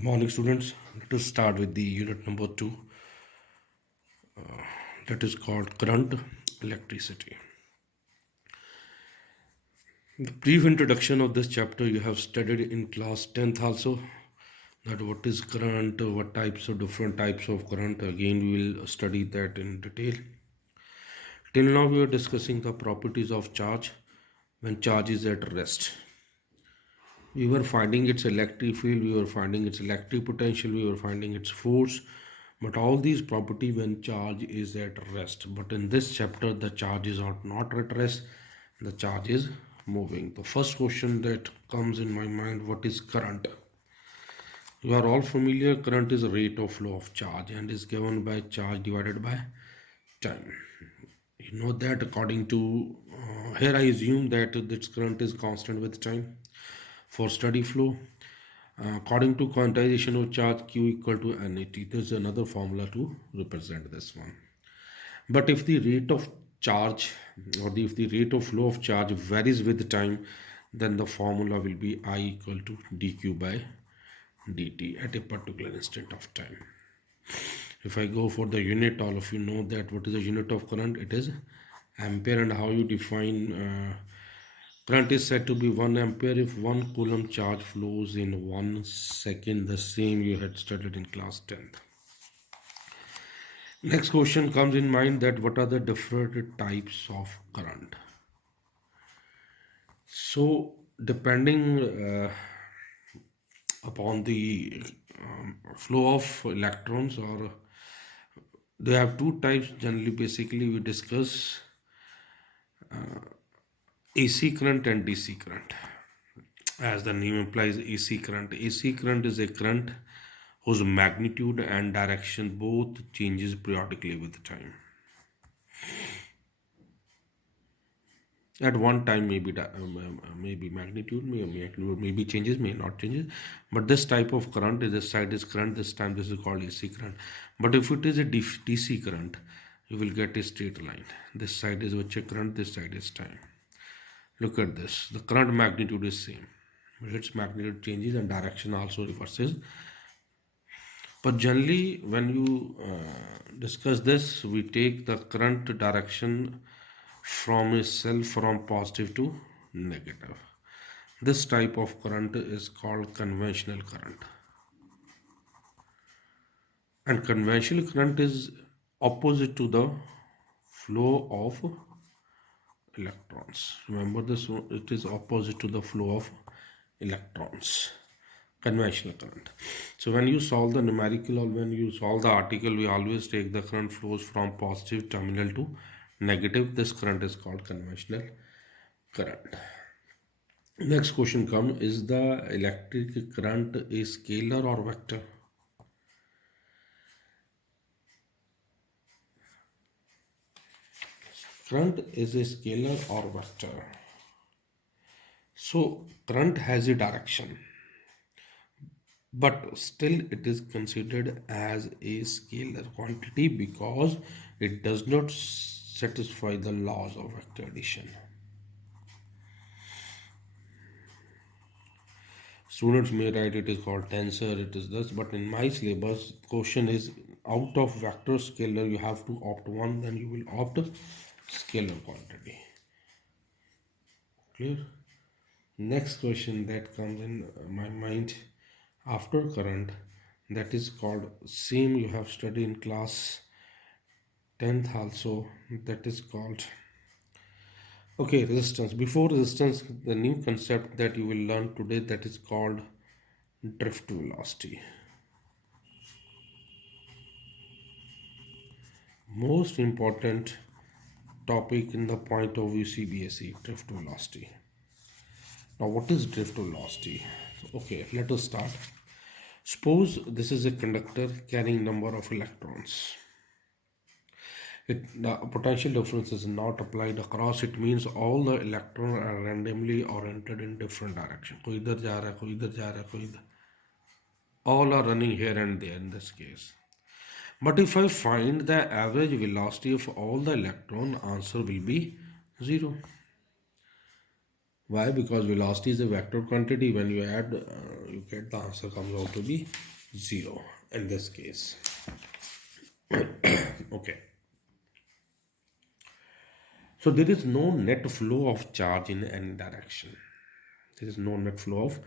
Morning, students. Let us start with the unit number 2, that is called current electricity. The brief introduction of this chapter you have studied in class 10th also, that what is current, what types of different types of current. Again, we will study that in detail. Till now, we are discussing the properties of charge when charge is at rest. We were finding its electric field, we were finding its electric potential, we were finding its force, but all these property when charge is at rest. But in this chapter the charge is not at rest, the charge is moving. The first question that comes in my mind, what is current? You are all familiar, current is rate of flow of charge and is given by charge divided by time. You know that according to here I assume that this current is constant with time. For steady flow, according to quantization of charge, Q equal to NAT. There's another formula to represent this one. But if the rate of charge if the rate of flow of charge varies with time, then the formula will be I equal to dQ by dt at a particular instant of time. If I go for the unit, all of you know that what is the unit of current? It is ampere. And how you define current is said to be 1 ampere if 1 coulomb charge flows in 1 second. The same you had studied in class 10th. Next question comes in mind, that what are the different types of current? So depending upon the flow of electrons, or they have two types generally. Basically we discuss AC current and DC current. As the name implies, AC current. AC current is a current whose magnitude and direction both changes periodically with time. At one time, maybe magnitude, maybe changes, may not changes. But this type of current, this side is current, this time this is called AC current. But if it is a DC current, you will get a straight line. This side is which current, this side is time. Look at this. The current magnitude is same, but its magnitude changes and direction also reverses. But generally, when you discuss this, we take the current direction from itself from positive to negative. This type of current is called conventional current. And conventional current is opposite to the flow of electrons. Remember this, it is opposite to the flow of electrons. Conventional current. So when you solve the numerical or when you solve the article, we always take the current flows from positive terminal to negative. This current is called conventional current. Next question comes, is the electric current a scalar or vector? Current is a scalar or vector. So current has a direction, but still it is considered as a scalar quantity because it does not satisfy the laws of vector addition. Students may write it is called tensor, it is this, but in my syllabus question is out of vector scalar you have to opt one, then you will opt scalar quantity. Clear? Next question that comes in my mind after current, that is called, same you have studied in class 10th also, that is called resistance. Before resistance, the new concept that you will learn today, that is called drift velocity. Most important topic in the point of view CBSE, drift velocity. Now what is drift velocity? Okay, let us start. Suppose this is a conductor carrying number of electrons. The potential difference is not applied across. It means all the electrons are randomly oriented in different direction. कोई इधर जा रहा है, कोई इधर जा रहा है, कोई इधर. All are running here and there in this case. But if I find the average velocity of all the electron, answer will be 0. Why? Because velocity is a vector quantity. When you add, you get the answer comes out to be 0 in this case. Okay. So there is no net flow of charge in any direction. There is no net flow of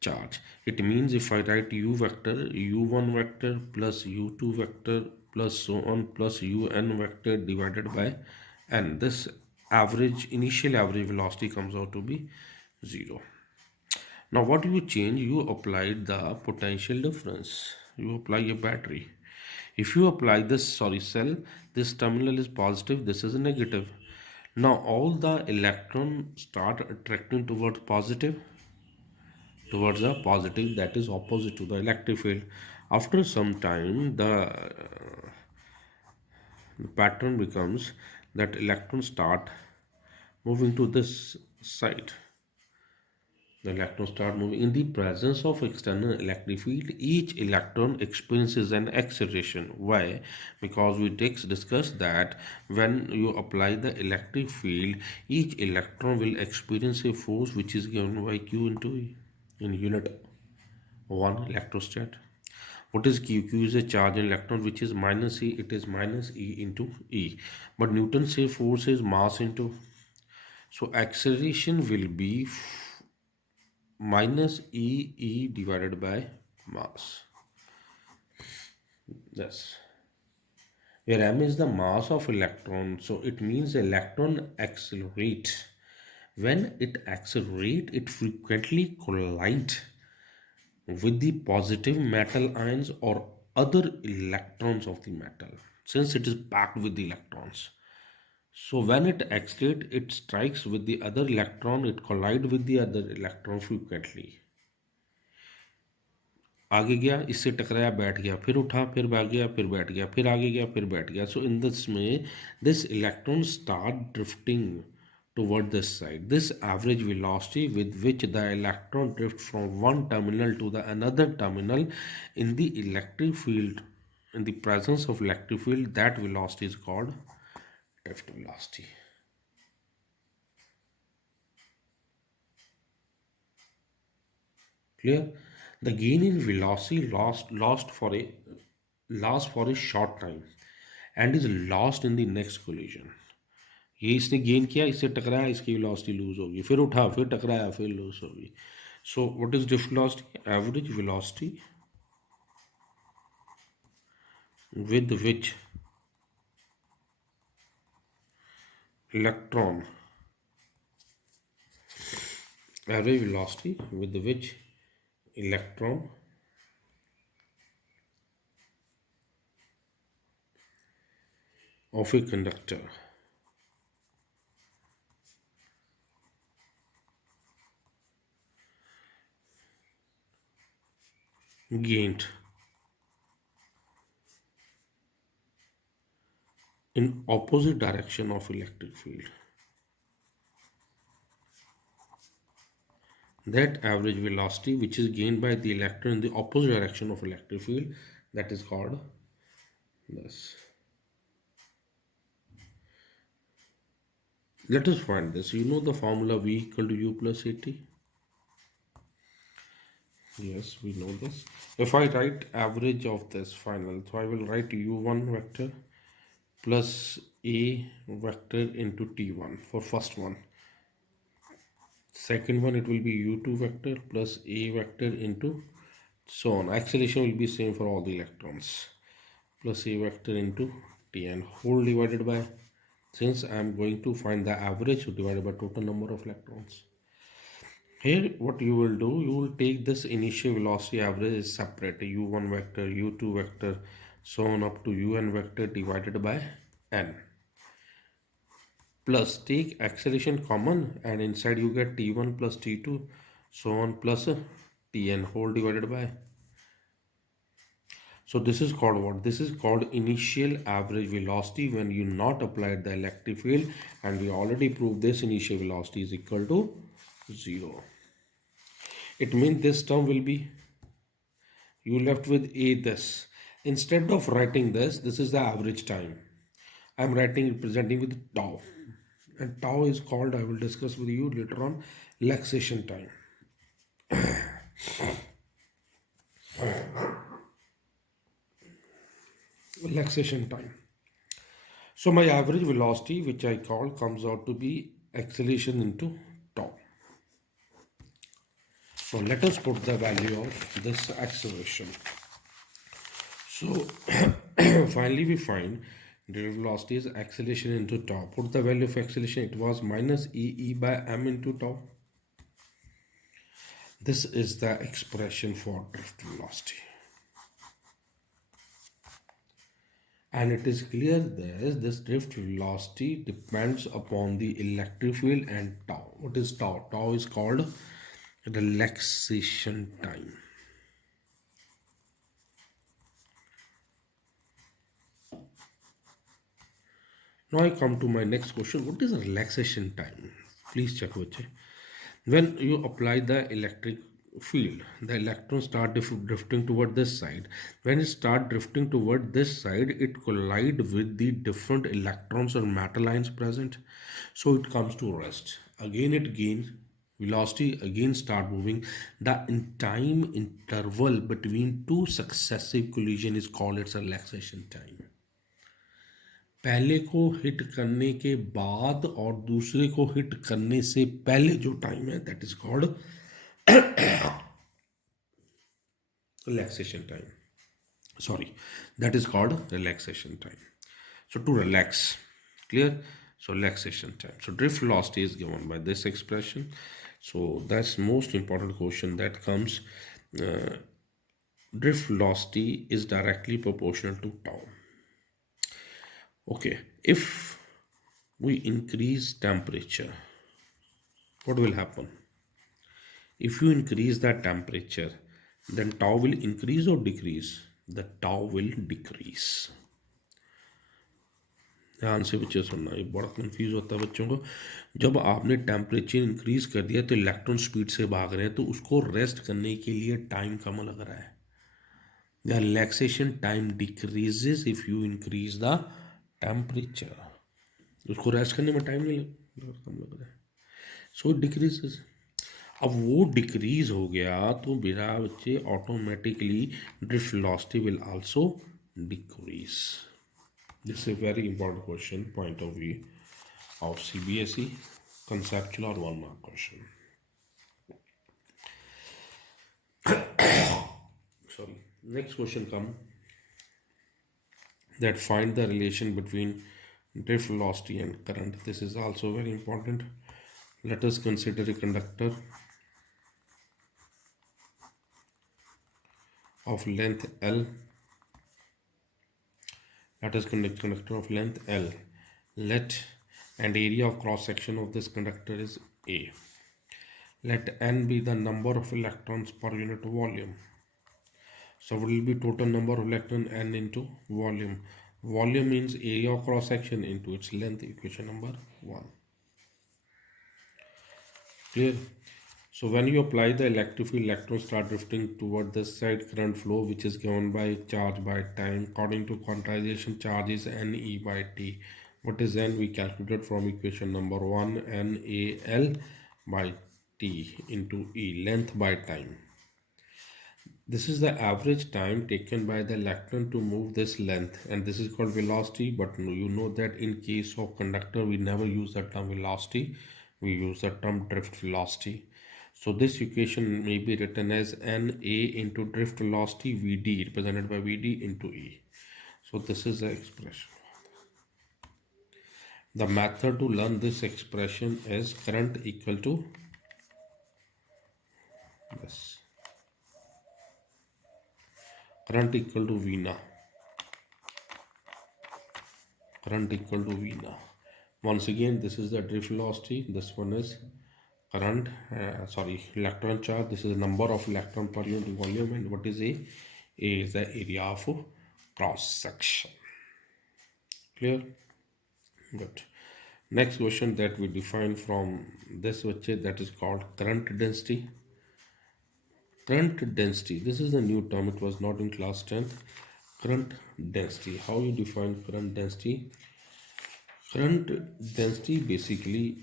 charge. It means if I write u vector, u1 vector plus u2 vector plus so on plus un vector divided by n, this average initial average velocity comes out to be 0. Now what you change? You applied the potential difference. You apply a battery. If you apply this, sorry, cell, this terminal is positive, this is negative. Now all the electron start attracting towards a positive, that is opposite to the electric field. After some time, the pattern becomes that electrons start moving to this side. The electrons start moving. In the presence of external electric field, each electron experiences an acceleration. Why? Because we discussed that when you apply the electric field, each electron will experience a force which is given by Q into E in unit 1 electrostat. What is Q? Q is a charge in electron which is minus E. It is minus E into E. But Newton say force is mass into. So acceleration will be minus E divided by mass. Yes. Where m is the mass of electron, so it means electron accelerate. When it accelerate, it frequently collide with the positive metal ions or other electrons of the metal, since it is packed with the electrons. So when it accelerates, it strikes with the other electron, it collides with the other electron frequently. आगे गया, इससे टकराया, बैठ गया, फिर उठा, फिर भाग गया, फिर बैठ गया, फिर आगे गया, फिर बैठ गया. सो इन दिस में this electron start drifting toward this side. This average velocity with which the electron drifts from one terminal to the another terminal in the electric field, in the presence of electric field, that velocity is called drift velocity. Clear? The gain in velocity lasts for a short time and is lost in the next collision. ये इसने gain किया, इससे टकराया, इसकी velocity loose होगी, फिर उठा, फिर टकराया, फिर लूज होगी. So what is drift velocity? Average velocity with which electron average velocity with which electron of a conductor gained in opposite direction of electric field. That average velocity which is gained by the electron in the opposite direction of electric field, that is called this. Let us find this. You know the formula V equal to U plus AT? Yes, we know this. If I write average of this final, so I will write U1 vector plus A vector into T1 for first one. Second one, it will be U2 vector plus A vector into so on. Acceleration will be same for all the electrons plus A vector into Tn whole divided by, since I am going to find the average, so divided by total number of electrons. Here what you will do, you will take this initial velocity average is separate, u1 vector, u2 vector, so on up to un vector divided by n, plus take acceleration common and inside you get t1 plus t2 so on plus tn whole divided by. So this is called what? This is called initial average velocity when you not applied the electric field, and we already proved this initial velocity is equal to 0. It means this term will be, you left with a this. Instead of writing this is the average time. I am writing representing with tau. and tau is called, I will discuss with you later on, relaxation time. Relaxation time. So my average velocity, which I call, comes out to be acceleration into tau. So let us put the value of this acceleration. So finally we find the velocity is acceleration into tau. Put the value of acceleration, it was minus e by m into tau. This is the expression for drift velocity. And it is clear that this drift velocity depends upon the electric field and tau. What is tau? Tau is called relaxation time. Now I come to my next question. What is relaxation time? Please check with it. When you apply the electric field, the electrons start drifting toward this side. When it start drifting toward this side, it collide with the different electrons or metal ions present. So it comes to rest. Again it gains velocity, again start moving. The time interval between two successive collision is called its relaxation time. पहले को hit करने के बाद और दूसरे को hit करने से पहले जो टाइम है that is called relaxation time. Sorry, that is called relaxation time. So to relax, clear? So relaxation time. So drift velocity is given by this expression. So that's most important question that comes. Drift velocity is directly proportional to tau. Okay, if we increase temperature, what will happen? If you increase the temperature, then tau will increase or decrease? The tau will decrease. ध्यान से बच्चे सुनना, ये बड़ा confuse होता है बच्चों को. जब आपने टेम्परेचर इंक्रीज कर दिया तो इलेक्ट्रॉन स्पीड से भाग रहे हैं, तो उसको रेस्ट करने के लिए टाइम कम लग रहा है. The relaxation time decreases if you increase the temperature. उसको रेस्ट करने में टाइम नहीं कम लग रहा है, सो डिक्रीजेस. अब वो डिक्रीज हो गया तो मेरा बच्चे automatically drift velocity will also decrease. This is very important question point of view of CBSE conceptual or 1 mark question. Sorry. Next question come that find the relation between drift velocity and current. This is also very important. Let us consider a conductor of length L. Let us conduct conductor of length L. Let and area of cross section of this conductor is A. Let n be the number of electrons per unit volume. So what will be total number of electron? N into volume. Volume means area of cross section into its length. Equation number 1. Clear? So when you apply the electric field, electrons start drifting toward this side. Current flow, which is given by charge by time. According to quantization, charge is NE by T. What is N? We calculated from equation number 1, NAL by T into E, length by time. This is the average time taken by the electron to move this length, and this is called velocity. But you know that in case of conductor, we never use the term velocity, we use the term drift velocity. So this equation may be written as NA into drift velocity VD, represented by VD into E. So this is the expression. The method to learn this expression is current equal to this. Current equal to V naught. Current equal to V naught. Once again, this is the drift velocity. This one is current, electron charge. This is the number of electron per unit volume. And what is A? A is the area of cross section. Clear? Good. Next question that we define from this, that is called current density. Current density. This is a new term. It was not in class 10th. Current density. How you define current density? Current density basically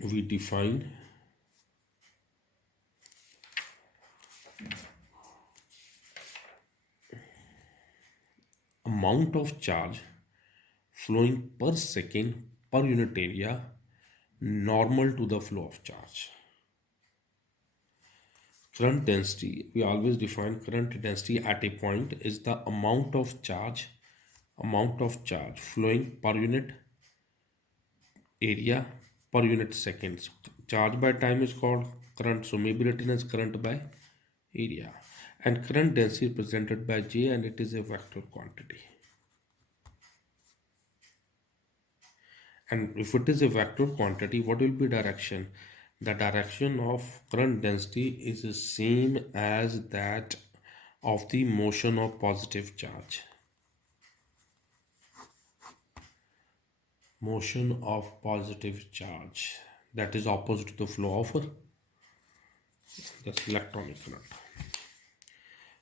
we define amount of charge flowing per second per unit area normal to the flow of charge. Current density, we always define current density at a point is the amount of charge flowing per unit area per unit seconds. Charge by time is called current, so maybe written as current by area. And current density is presented by J and it is a vector quantity. And if it is a vector quantity, what will be direction? The direction of current density is the same as that of the motion of positive charge. Motion of positive charge, that is opposite to the flow of this electronic current.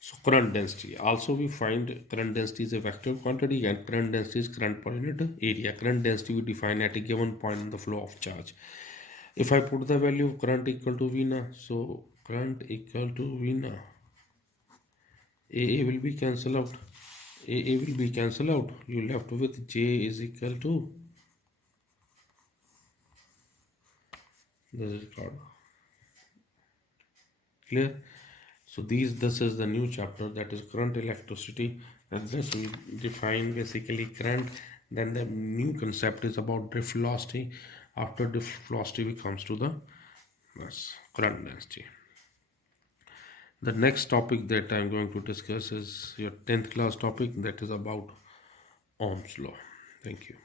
So current density, also we find current density is a vector quantity and current density is current per unit area. Current density we define at a given point in the flow of charge. If I put the value of current equal to V na, so current equal to V na, AA will be cancelled out. AA will be cancelled out. You left with J is equal to, this is called clear. So this is the new chapter, that is current electricity, and this will define basically current. Then the new concept is about drift velocity. After drift velocity we comes to the current density. The next topic that I'm going to discuss is your 10th class topic, that is about Ohm's law. Thank you.